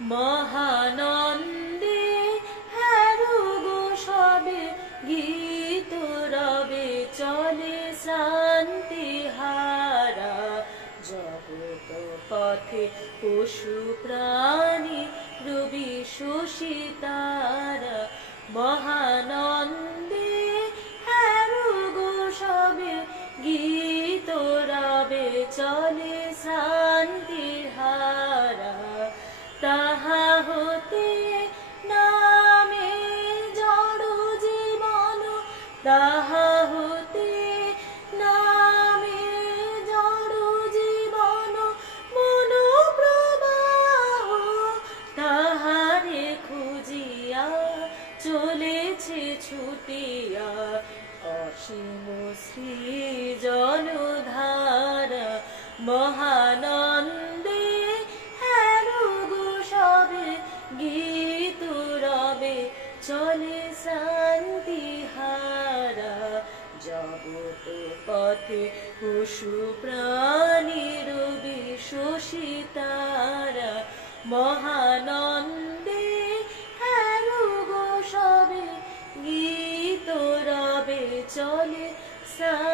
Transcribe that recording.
মহানন্দে হ্যারু গো সবে, গীত রবে, চলে শান্তি হারা। জগত পথে পশু প্রাণী রবি শশী তারা। মহানন্দে হ্যারু গো সবে, গীত রবে, চলে শান্তি তাহা হতে নামে জড় জীবন মন তাহারে খুঁজিয়া চলেছে ছুটিয়া অসীম সৃজন ধারা মহানন্দে হ্যারো গো সবে গীত রবে চলে শান্তি হারা জগত পথে পশু প্রাণী রবি শশী মহানন্দে হ্যারো গো সবে গীত রবে চলে হারা